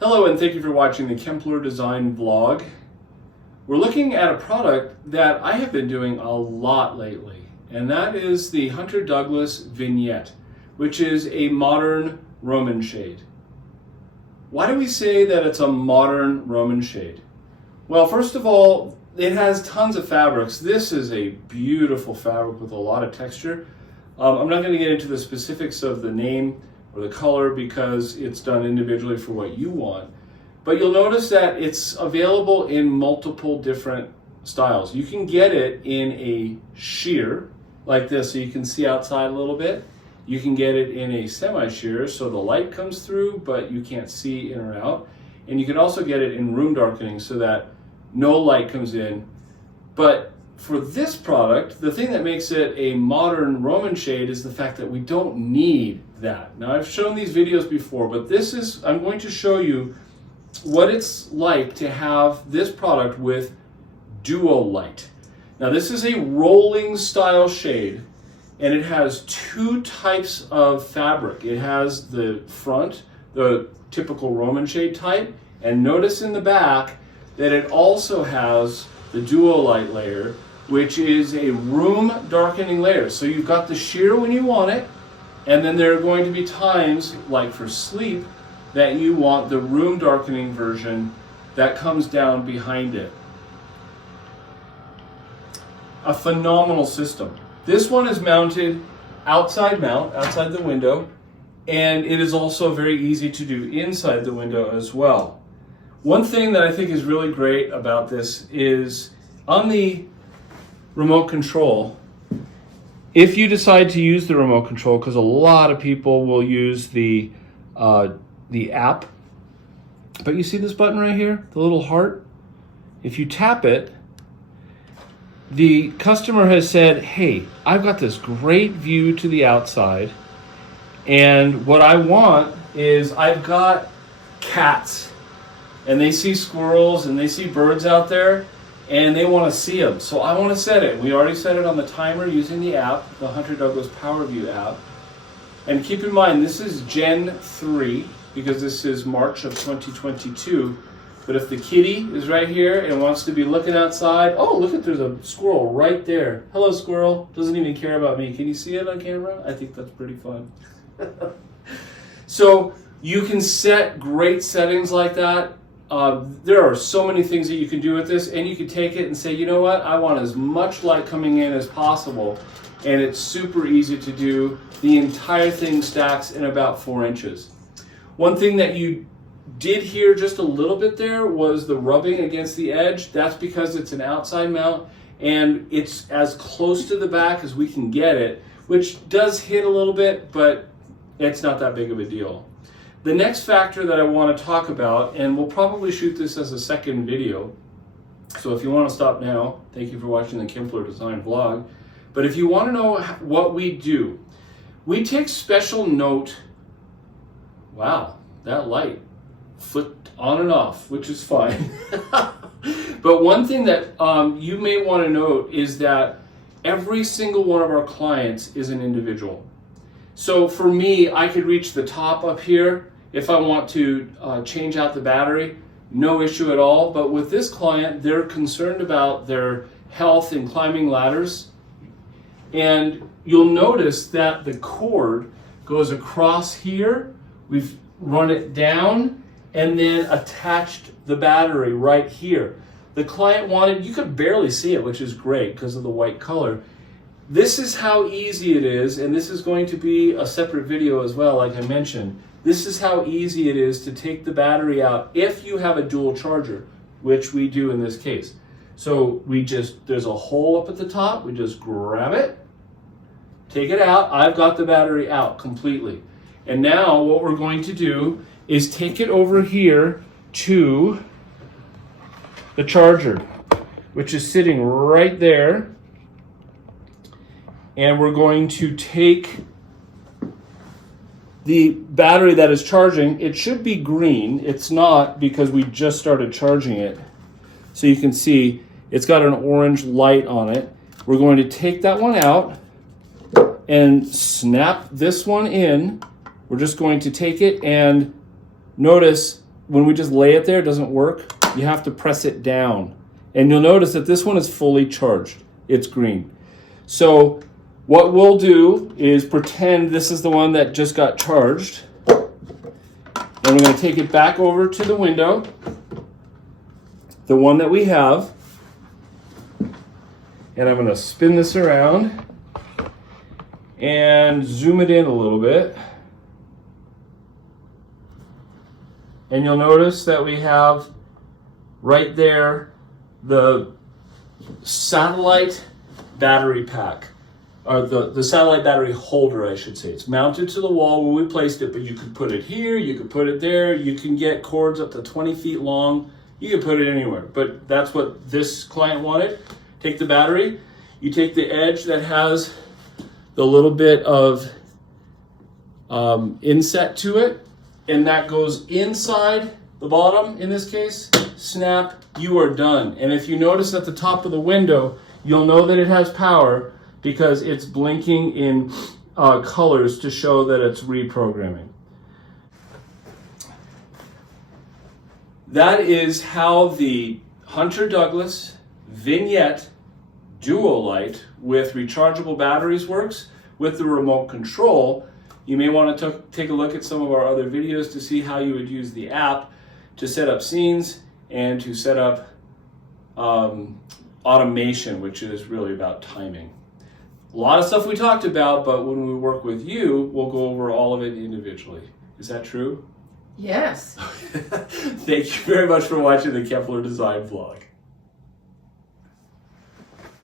Hello and thank you for watching the Kempler design vlog. We're looking at a product that I have been doing a lot lately, and that is the Hunter Douglas Vignette, which is a modern Roman shade. Why do we say that it's a modern Roman shade? Well, first of all, it has tons of fabrics. This is a beautiful fabric with a lot of texture. I'm not going to get into the specifics of the name or the color because it's done individually for what you want. But you'll notice that it's available in multiple different styles. You can get it in a sheer like this so you can see outside a little bit. You can get it in a semi-sheer so the light comes through but you can't see in or out. And you can also get it in room darkening so that no light comes in. But for this product, the thing that makes it a modern Roman shade is the fact that we don't need that. Now, I've shown these videos before, but I'm going to show you what it's like to have this product with DuoLite. Now, this is a rolling style shade, and it has two types of fabric. It has the front, the typical Roman shade type, and notice in the back that it also has the DuoLite layer, which is a room darkening layer. So you've got the sheer when you want it, and then there are going to be times, like for sleep, that you want the room darkening version that comes down behind it. A phenomenal system. This one is mounted outside the window, and it is also very easy to do inside the window as well. One thing that I think is really great about this is on the remote control, if you decide to use the remote control, because a lot of people will use the app, but you see this button right here, the little heart? If you tap it, the customer has said, hey, I've got this great view to the outside, and what I want is I've got cats, and they see squirrels and they see birds out there, and they want to see them. So I want to set it. We already set it on the timer using the app, the Hunter Douglas PowerView app. And keep in mind, this is Gen 3, because this is March of 2022. But if the kitty is right here and wants to be looking outside, oh, look there's a squirrel right there. Hello, squirrel. Doesn't even care about me. Can you see it on camera? I think that's pretty fun. So you can set great settings like that. There are so many things that you can do with this, and you can take it and say, you know what, I want as much light coming in as possible, and it's super easy to do. The entire thing stacks in about 4 inches. One thing that you did hear just a little bit there was the rubbing against the edge. That's because it's an outside mount, and it's as close to the back as we can get it, which does hit a little bit, but it's not that big of a deal. The next factor that I want to talk about, and we'll probably shoot this as a second video, so if you want to stop now, thank you for watching the Kempler design vlog, but if you want to know what we do, we take special note. Wow, that light flipped on and off, which is fine. But one thing that you may want to note is that every single one of our clients is an individual. So for me, I could reach the top up here. If I want to change out the battery, no issue at all. But with this client, they're concerned about their health in climbing ladders. And you'll notice that the cord goes across here. We've run it down and then attached the battery right here. The client wanted, you could barely see it, which is great because of the white color. This is how easy it is, and this is going to be a separate video as well, like I mentioned. This is how easy it is to take the battery out if you have a dual charger, which we do in this case. So there's a hole up at the top, we just grab it, take it out. I've got the battery out completely. And now what we're going to do is take it over here to the charger, which is sitting right there. And we're going to take the battery that is charging. It should be green. It's not because we just started charging it. So you can see it's got an orange light on it. We're going to take that one out and snap this one in. We're just going to take it and notice when we just lay it there, it doesn't work. You have to press it down. And you'll notice that this one is fully charged. It's green. So what we'll do is pretend this is the one that just got charged. And we're going to take it back over to the window, the one that we have. And I'm going to spin this around and zoom it in a little bit. And you'll notice that we have right there the satellite battery pack, or the satellite battery holder, I should say. It's mounted to the wall where we placed it, but you could put it here, you could put it there, you can get cords up to 20 feet long, you can put it anywhere, but that's what this client wanted. Take the battery, you take the edge that has the little bit of inset to it, and that goes inside the bottom, in this case, snap, you are done. And if you notice at the top of the window, you'll know that it has power because it's blinking in colors to show that it's reprogramming. That is how the Hunter Douglas Vignette DuoLite with rechargeable batteries works with the remote control. You may want to take a look at some of our other videos to see how you would use the app to set up scenes and to set up automation, which is really about timing. A lot of stuff we talked about, but when we work with you, we'll go over all of it individually. Is that true? Yes. Thank you very much for watching the Kempler Design Vlog.